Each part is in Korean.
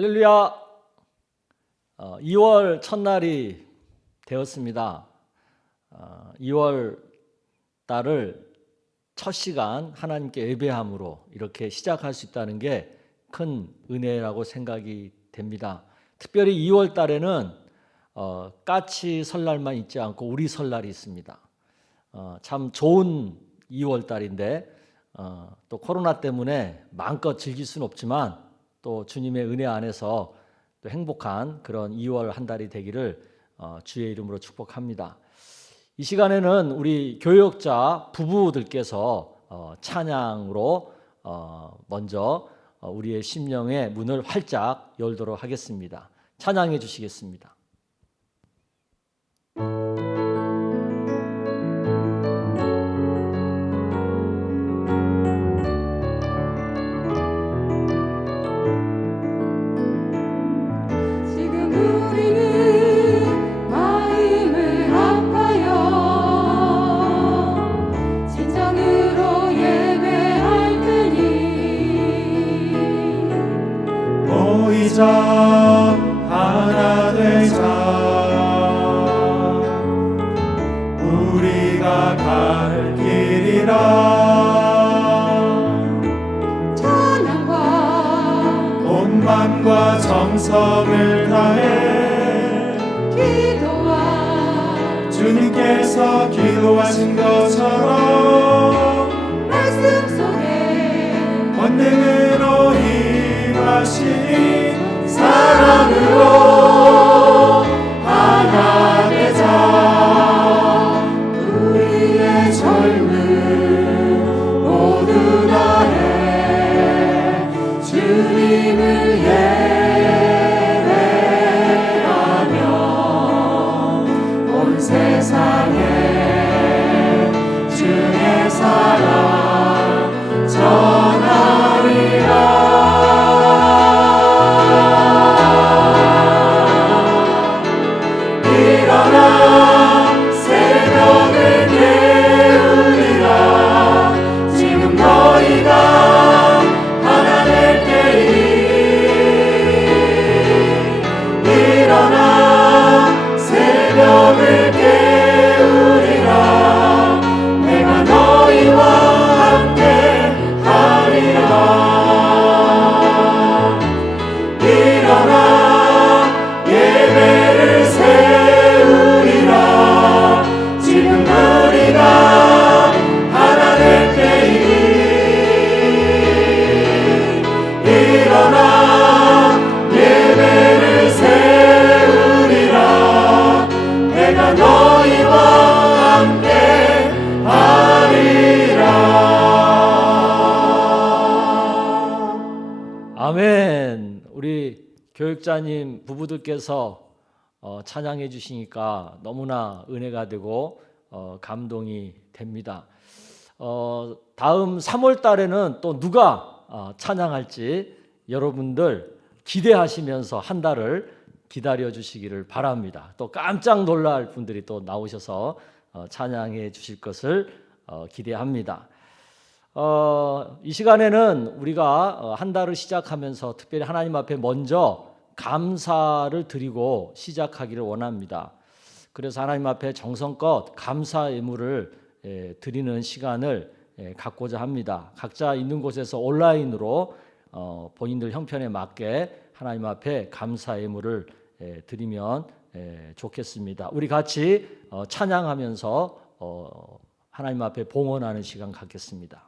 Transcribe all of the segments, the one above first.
할렐루야. 2월 첫날이 되었습니다. 2월 달을 첫 시간 하나님께 예배함으로 이렇게 시작할 수 있다는 게 큰 은혜라고 생각이 됩니다. 특별히 2월 달에는 까치 설날만 있지 않고 우리 설날이 있습니다. 참 좋은 2월 달인데 또 코로나 때문에 마음껏 즐길 수는 없지만 또 주님의 은혜 안에서 또 행복한 그런 2월 한 달이 되기를 주의 이름으로 축복합니다. 이 시간에는 우리 교역자 부부들께서 찬양으로 먼저 우리의 심령의 문을 활짝 열도록 하겠습니다. 찬양해 주시겠습니다. 하나 되자. 우리가 갈 길이라. 찬양과 온 맘과 정성을 다해 기도와 주님께서 기도하신 것처럼 말씀 속에 권능으로 임하시니 사랑으로 하나 되자. 우리의 젊음 모두 다해 주님을 예배하며 온 세상에 주의 사랑 전하리라. 아멘. 우리 교육자님 부부들께서 찬양해 주시니까 너무나 은혜가 되고 감동이 됩니다. 다음 3월 달에는 또 누가 찬양할지 여러분들 기대하시면서 한 달을 기다려 주시기를 바랍니다. 또 깜짝 놀랄 분들이 또 나오셔서 찬양해 주실 것을 기대합니다. 이 시간에는 우리가 한 달을 시작하면서 특별히 하나님 앞에 먼저 감사를 드리고 시작하기를 원합니다. 그래서 하나님 앞에 정성껏 감사 예물을 드리는 시간을 갖고자 합니다. 각자 있는 곳에서 온라인으로 본인들 형편에 맞게 하나님 앞에 감사 예물을 드리면 좋겠습니다. 우리 같이 찬양하면서 하나님 앞에 봉헌하는 시간 갖겠습니다.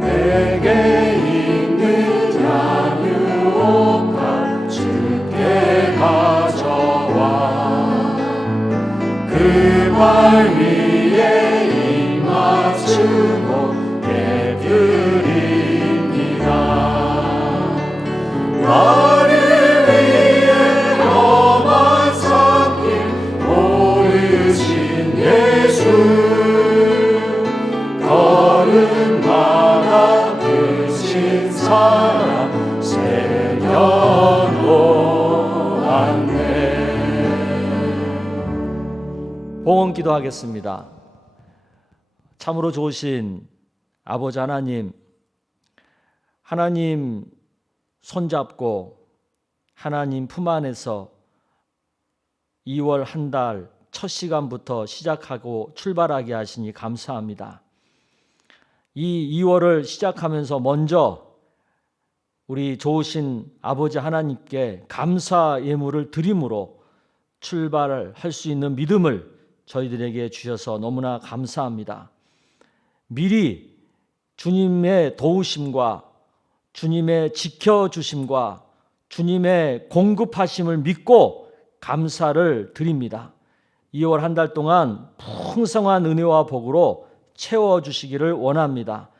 내게 있는 자유옥합 주께 가져와. 그 발 위에 입맞추고 예드립니다. 나를 위해 험한 산길 오르신 예수. 걸음마다 크신 사랑 새겨놓았네. 봉헌 기도하겠습니다. 참으로 좋으신 아버지 하나님, 하나님 손잡고 하나님 품 안에서 2월 한 달 첫 시간부터 시작하고 출발하게 하시니 감사합니다. 이 2월을 시작하면서 먼저 우리 좋으신 아버지 하나님께 감사 예물을 드림으로 출발을 할 수 있는 믿음을 저희들에게 주셔서 너무나 감사합니다. 미리 주님의 도우심과 주님의 지켜주심과 주님의 공급하심을 믿고 감사를 드립니다. 2월 한 달 동안 풍성한 은혜와 복으로 채워주시기를 원합니다.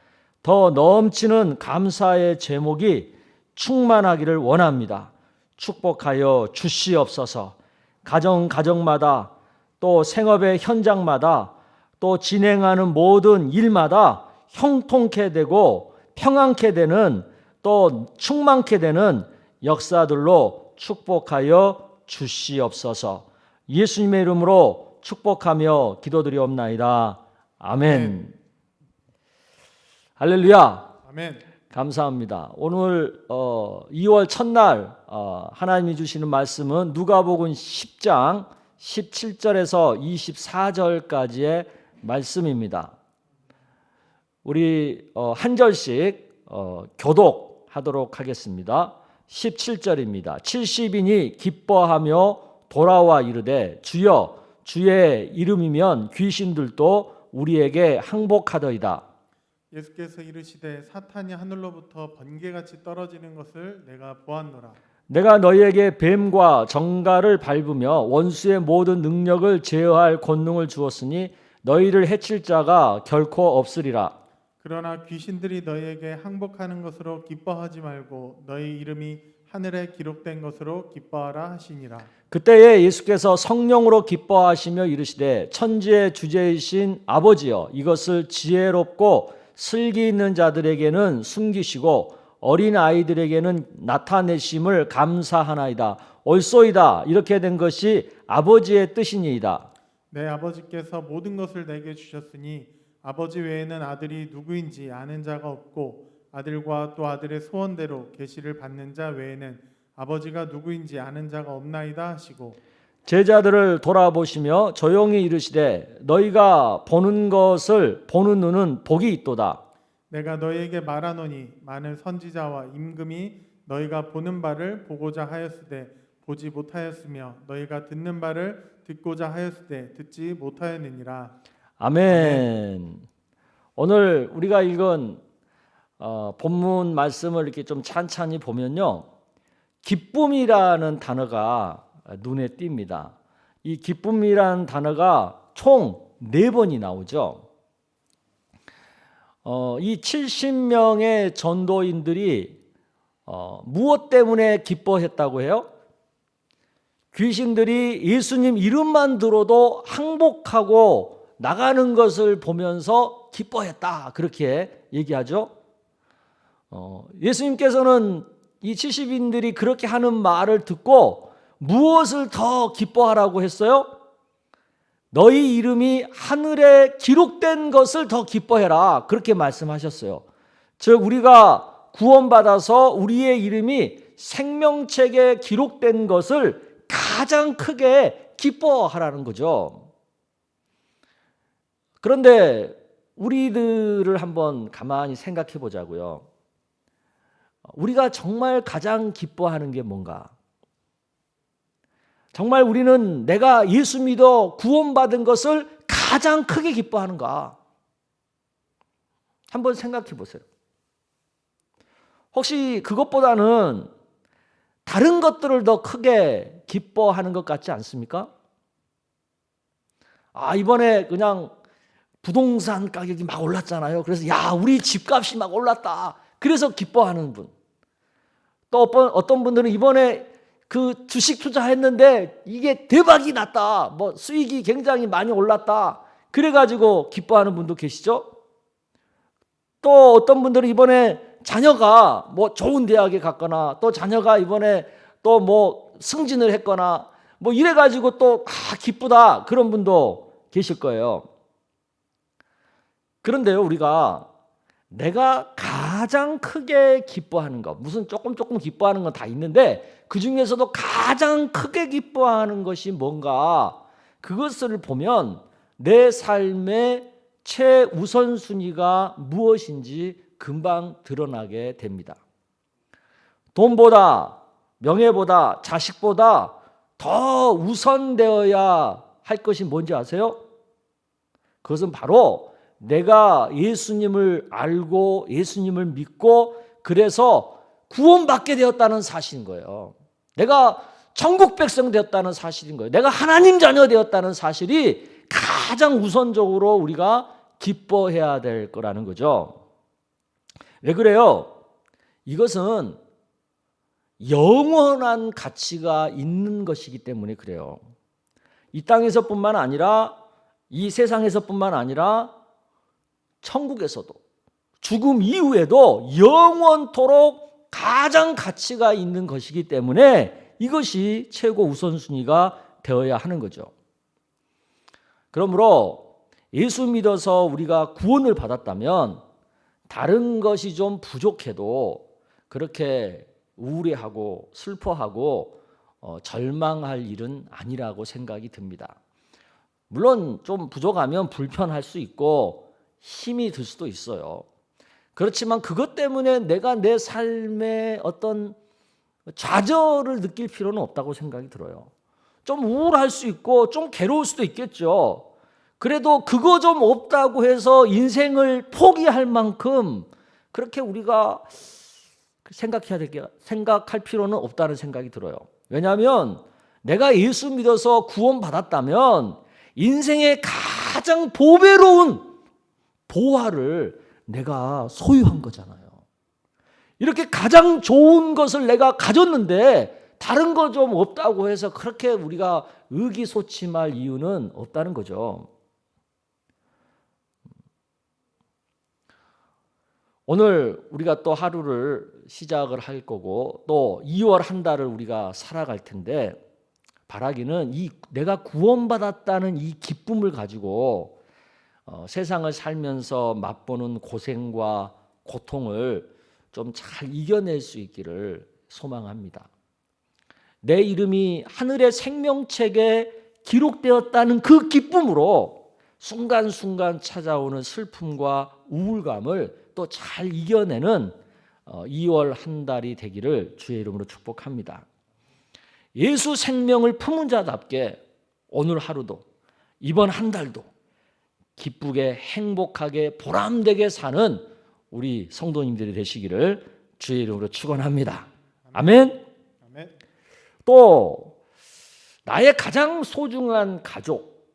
더 넘치는 감사의 제목이 충만하기를 원합니다. 축복하여 주시옵소서. 가정마다 또 생업의 현장마다 또 진행하는 모든 일마다 형통케 되고 평안케 되는 또 충만케 되는 역사들로 축복하여 주시옵소서. 예수님의 이름으로 축복하며 기도드리옵나이다. 아멘. 할렐루야. 아멘. 감사합니다. 오늘 2월 첫날 하나님이 주시는 말씀은 누가복음 10장 17절에서 24절까지의 말씀입니다. 우리 한 절씩 교독하도록 하겠습니다. 17절입니다. 70인이 기뻐하며 돌아와 이르되 주여 주의 이름이면 귀신들도 우리에게 항복하더이다. 예수께서 이르시되 사탄이 하늘로부터 번개같이 떨어지는 것을 내가 보았노라. 내가 너희에게 뱀과 정갈을 밟으며 원수의 모든 능력을 제어할 권능을 주었으니 너희를 해칠 자가 결코 없으리라. 그러나 귀신들이 너희에게 항복하는 것으로 기뻐하지 말고 너희 이름이 하늘에 기록된 것으로 기뻐하라 하시니라. 그때에 예수께서 성령으로 기뻐하시며 이르시되 천지의 주제이신 아버지여 이것을 지혜롭고 슬기 있는 자들에게는 숨기시고 어린 아이들에게는 나타내심을 감사하나이다. 옳소이다. 이렇게 된 것이 아버지의 뜻이니이다. 내 아버지께서 모든 것을 내게 주셨으니 아버지 외에는 아들이 누구인지 아는 자가 없고 아들과 또 아들의 소원대로 계시를 받는 자 외에는 아버지가 누구인지 아는 자가 없나이다 하시고 제자들을 돌아보시며 조용히 이르시되 너희가 보는 것을 보는 눈은 복이 있도다. 내가 너희에게 말하노니 많은 선지자와 임금이 너희가 보는 바를 보고자 하였으되 보지 못하였으며 너희가 듣는 바를 듣고자 하였으되 듣지 못하였느니라. 아멘. 오늘 우리가 읽은 본문 말씀을 이렇게 좀 찬찬히 보면요, 기쁨이라는 단어가 눈에 띕니다. 이 기쁨이라는 단어가 총 4번이 나오죠. 이 70명의 전도인들이 무엇 때문에 기뻐했다고 해요? 귀신들이 예수님 이름만 들어도 항복하고 나가는 것을 보면서 기뻐했다. 그렇게 얘기하죠. 예수님께서는 이 70인들이 그렇게 하는 말을 듣고 무엇을 더 기뻐하라고 했어요? 너희 이름이 하늘에 기록된 것을 더 기뻐해라. 그렇게 말씀하셨어요. 즉 우리가 구원받아서 우리의 이름이 생명책에 기록된 것을 가장 크게 기뻐하라는 거죠. 그런데 우리들을 한번 가만히 생각해 보자고요. 우리가 정말 가장 기뻐하는 게 뭔가? 정말 우리는 내가 예수 믿어 구원받은 것을 가장 크게 기뻐하는가? 한번 생각해 보세요. 혹시 그것보다는 다른 것들을 더 크게 기뻐하는 것 같지 않습니까? 이번에 그냥 부동산 가격이 막 올랐잖아요. 그래서 우리 집값이 막 올랐다. 그래서 기뻐하는 분. 또 어떤 분들은 이번에 그 주식 투자했는데 이게 대박이 났다. 뭐 수익이 굉장히 많이 올랐다. 그래가지고 기뻐하는 분도 계시죠. 또 어떤 분들은 이번에 자녀가 뭐 좋은 대학에 갔거나 또 자녀가 이번에 또 뭐 승진을 했거나 뭐 이래가지고 또 기쁘다. 그런 분도 계실 거예요. 그런데요, 우리가 내가 가장 크게 기뻐하는 것, 무슨 조금 기뻐하는 건 다 있는데 그 중에서도 가장 크게 기뻐하는 것이 뭔가, 그것을 보면 내 삶의 최우선순위가 무엇인지 금방 드러나게 됩니다. 돈보다, 명예보다, 자식보다 더 우선되어야 할 것이 뭔지 아세요? 그것은 바로 내가 예수님을 알고 예수님을 믿고 그래서 구원받게 되었다는 사실인 거예요. 내가 천국 백성 되었다는 사실인 거예요. 내가 하나님 자녀 되었다는 사실이 가장 우선적으로 우리가 기뻐해야 될 거라는 거죠. 왜 그래요? 이것은 영원한 가치가 있는 것이기 때문에 그래요. 이 땅에서뿐만 아니라 이 세상에서뿐만 아니라 천국에서도, 죽음 이후에도 영원토록 가장 가치가 있는 것이기 때문에 이것이 최고 우선순위가 되어야 하는 거죠. 그러므로 예수 믿어서 우리가 구원을 받았다면 다른 것이 좀 부족해도 그렇게 우울해하고 슬퍼하고 절망할 일은 아니라고 생각이 듭니다. 물론 좀 부족하면 불편할 수 있고 힘이 들 수도 있어요. 그렇지만 그것 때문에 내가 내 삶에 어떤 좌절을 느낄 필요는 없다고 생각이 들어요. 좀 우울할 수 있고 좀 괴로울 수도 있겠죠. 그래도 그거 좀 없다고 해서 인생을 포기할 만큼 그렇게 우리가 생각할 필요는 없다는 생각이 들어요. 왜냐하면 내가 예수 믿어서 구원받았다면 인생의 가장 보배로운 보화를 내가 소유한 거잖아요. 이렇게 가장 좋은 것을 내가 가졌는데 다른 거 좀 없다고 해서 그렇게 우리가 의기소침할 이유는 없다는 거죠. 오늘 우리가 또 하루를 시작을 할 거고 또 2월 한 달을 우리가 살아갈 텐데, 바라기는 내가 구원받았다는 이 기쁨을 가지고 세상을 살면서 맛보는 고생과 고통을 좀 잘 이겨낼 수 있기를 소망합니다. 내 이름이 하늘의 생명책에 기록되었다는 그 기쁨으로 순간순간 찾아오는 슬픔과 우울감을 또 잘 이겨내는 2월 한 달이 되기를 주의 이름으로 축복합니다. 예수 생명을 품은 자답게 오늘 하루도 이번 한 달도 기쁘게 행복하게 보람되게 사는 우리 성도님들이 되시기를 주의 이름으로 축원합니다. 아멘. 아멘. 또 나의 가장 소중한 가족,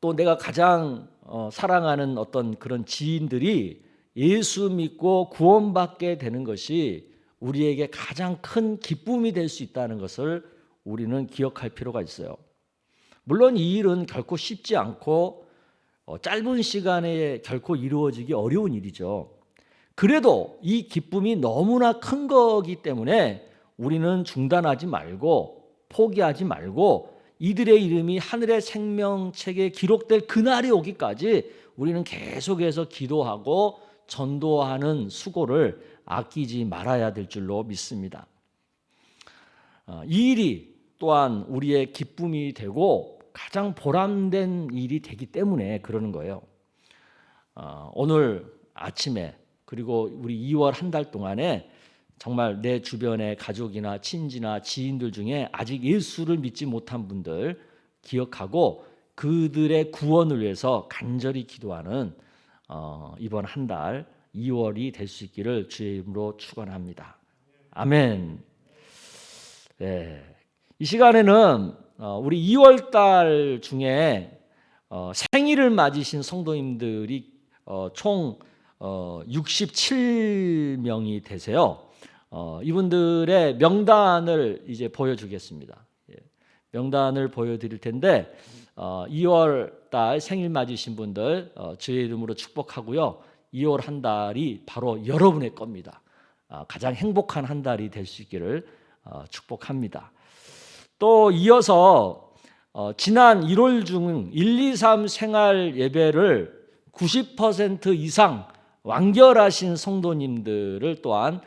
또 내가 가장 사랑하는 어떤 그런 지인들이 예수 믿고 구원받게 되는 것이 우리에게 가장 큰 기쁨이 될 수 있다는 것을 우리는 기억할 필요가 있어요. 물론 이 일은 결코 쉽지 않고 짧은 시간에 결코 이루어지기 어려운 일이죠. 그래도 이 기쁨이 너무나 큰 거기 때문에 우리는 중단하지 말고 포기하지 말고 이들의 이름이 하늘의 생명책에 기록될 그날이 오기까지 우리는 계속해서 기도하고 전도하는 수고를 아끼지 말아야 될 줄로 믿습니다. 이 일이 또한 우리의 기쁨이 되고 가장 보람된 일이 되기 때문에 그러는 거예요. 오늘 아침에 그리고 우리 2월 한 달 동안에 정말 내 주변의 가족이나 친지나 지인들 중에 아직 예수를 믿지 못한 분들 기억하고 그들의 구원을 위해서 간절히 기도하는 이번 한 달 2월이 될 수 있기를 주의 이름으로 축원합니다. 아멘. 네. 이 시간에는 우리 2월 달 중에 생일을 맞으신 성도님들이 총 67명이 되세요. 이분들의 명단을 이제 보여주겠습니다. 명단을 보여드릴 텐데 2월 달 생일 맞으신 분들 주의 이름으로 축복하고요. 2월 한 달이 바로 여러분의 겁니다. 가장 행복한 한 달이 될 수 있기를 축복합니다. 또 이어서 지난 1월 중 1, 2, 3 생활 예배를 90% 이상 완결하신 성도님들을 또한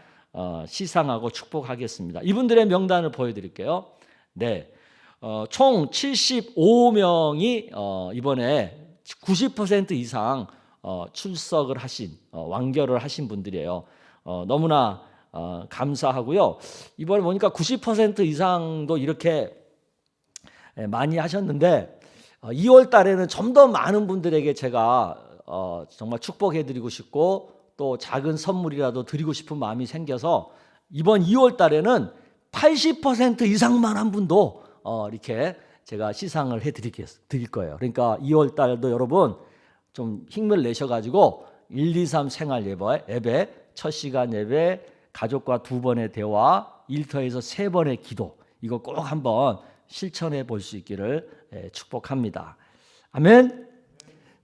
시상하고 축복하겠습니다. 이분들의 명단을 보여드릴게요. 네, 총 75명이 이번에 90% 이상 출석을 하신 완결을 하신 분들이에요. 너무나 감사하고요. 이번에 보니까 90% 이상도 이렇게 많이 하셨는데 2월 달에는 좀 더 많은 분들에게 제가 정말 축복해드리고 싶고 또 작은 선물이라도 드리고 싶은 마음이 생겨서 이번 2월 달에는 80% 이상만 한 분도 이렇게 제가 시상을 드릴 거예요. 그러니까 2월 달도 여러분 좀 힘을 내셔가지고 1, 2, 3 생활 예배, 첫 시간 예배, 가족과 2번의 대화, 일터에서 3번의 기도, 이거 꼭 한번 실천해 볼 수 있기를 축복합니다. 아멘.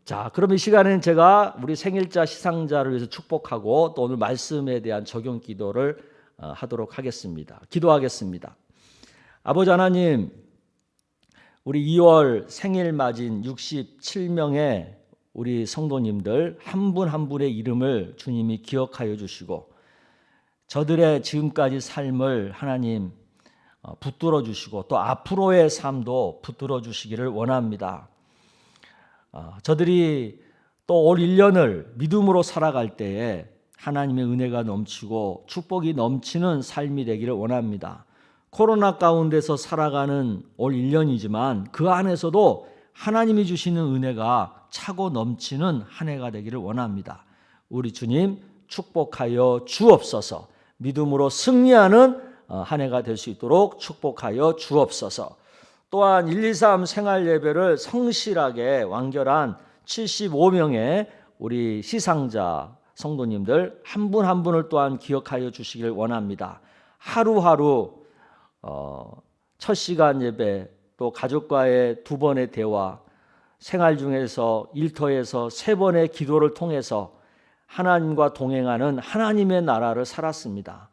자, 그럼 이 시간에는 제가 우리 생일자 시상자를 위해서 축복하고 또 오늘 말씀에 대한 적용 기도를 하도록 하겠습니다. 기도하겠습니다. 아버지 하나님, 우리 2월 생일 맞은 67명의 우리 성도님들 한 분 한 분의 이름을 주님이 기억하여 주시고 저들의 지금까지 삶을 하나님 붙들어 주시고 또 앞으로의 삶도 붙들어 주시기를 원합니다. 저들이 또 올 1년을 믿음으로 살아갈 때에 하나님의 은혜가 넘치고 축복이 넘치는 삶이 되기를 원합니다. 코로나 가운데서 살아가는 올 1년이지만 그 안에서도 하나님이 주시는 은혜가 차고 넘치는 한 해가 되기를 원합니다. 우리 주님 축복하여 주옵소서. 믿음으로 승리하는 한 해가 될 수 있도록 축복하여 주옵소서. 또한 1, 2, 3 생활 예배를 성실하게 완결한 75명의 우리 시상자 성도님들 한 분 한 분을 또한 기억하여 주시길 원합니다. 하루하루 첫 시간 예배, 또 가족과의 2번의 대화, 생활 중에서 일터에서 3번의 기도를 통해서 하나님과 동행하는 하나님의 나라를 살았습니다.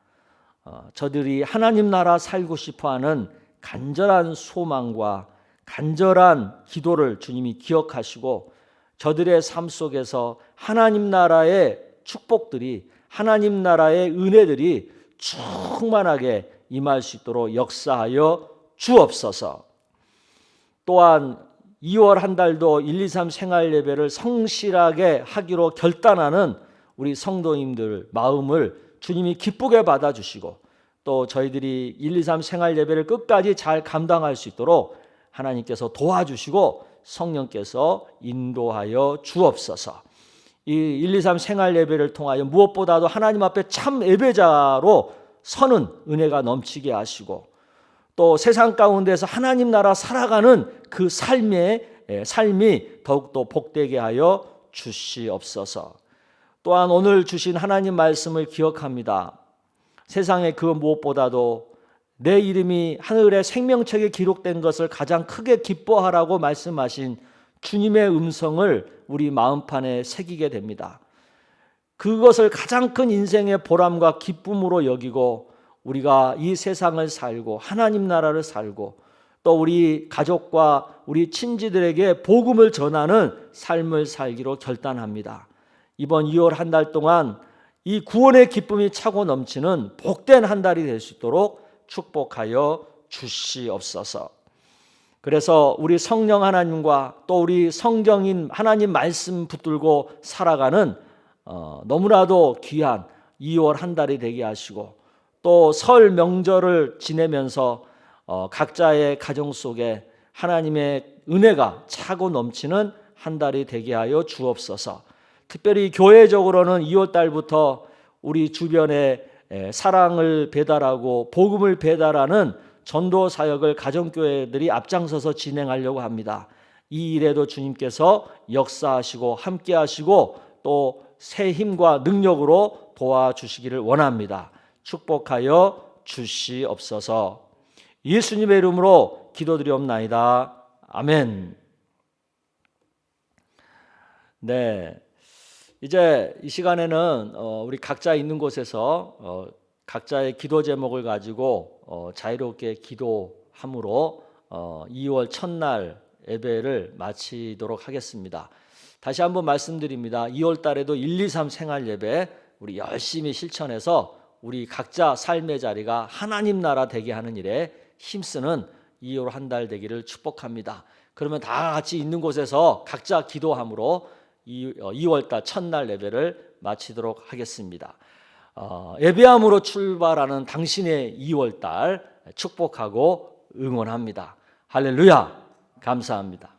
저들이 하나님 나라 살고 싶어하는 간절한 소망과 간절한 기도를 주님이 기억하시고 저들의 삶 속에서 하나님 나라의 축복들이, 하나님 나라의 은혜들이 충만하게 임할 수 있도록 역사하여 주옵소서. 또한 2월 한 달도 1, 2, 3 생활 예배를 성실하게 하기로 결단하는 우리 성도님들 마음을 주님이 기쁘게 받아주시고 또 저희들이 1, 2, 3 생활 예배를 끝까지 잘 감당할 수 있도록 하나님께서 도와주시고 성령께서 인도하여 주옵소서. 이 1, 2, 3 생활 예배를 통하여 무엇보다도 하나님 앞에 참 예배자로 서는 은혜가 넘치게 하시고 또 세상 가운데서 하나님 나라 살아가는 그 삶이 더욱더 복되게 하여 주시옵소서. 또한 오늘 주신 하나님 말씀을 기억합니다. 세상에 그 무엇보다도 내 이름이 하늘의 생명책에 기록된 것을 가장 크게 기뻐하라고 말씀하신 주님의 음성을 우리 마음판에 새기게 됩니다. 그것을 가장 큰 인생의 보람과 기쁨으로 여기고 우리가 이 세상을 살고 하나님 나라를 살고 또 우리 가족과 우리 친지들에게 복음을 전하는 삶을 살기로 결단합니다. 이번 2월 한 달 동안 이 구원의 기쁨이 차고 넘치는 복된 한 달이 될 수 있도록 축복하여 주시옵소서. 그래서 우리 성령 하나님과 또 우리 성경인 하나님 말씀 붙들고 살아가는 너무나도 귀한 2월 한 달이 되게 하시고 또 설 명절을 지내면서 각자의 가정 속에 하나님의 은혜가 차고 넘치는 한 달이 되게 하여 주옵소서. 특별히 교회적으로는 2월 달부터 우리 주변에 사랑을 배달하고 복음을 배달하는 전도 사역을 가정교회들이 앞장서서 진행하려고 합니다. 이 일에도 주님께서 역사하시고 함께하시고 또 새 힘과 능력으로 도와주시기를 원합니다. 축복하여 주시옵소서. 예수님의 이름으로 기도드리옵나이다. 아멘. 네, 이제 이 시간에는 우리 각자 있는 곳에서 각자의 기도 제목을 가지고 자유롭게 기도함으로 2월 첫날 예배를 마치도록 하겠습니다. 다시 한번 말씀드립니다. 2월 달에도 1, 2, 3 생활 예배 우리 열심히 실천해서 우리 각자 삶의 자리가 하나님 나라 되게 하는 일에 힘쓰는 2월 한 달 되기를 축복합니다. 그러면 다 같이 있는 곳에서 각자 기도함으로 2월 달 첫날 예배를 마치도록 하겠습니다. 예배함으로 출발하는 당신의 2월 달 축복하고 응원합니다. 할렐루야! 감사합니다.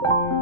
주옵소서.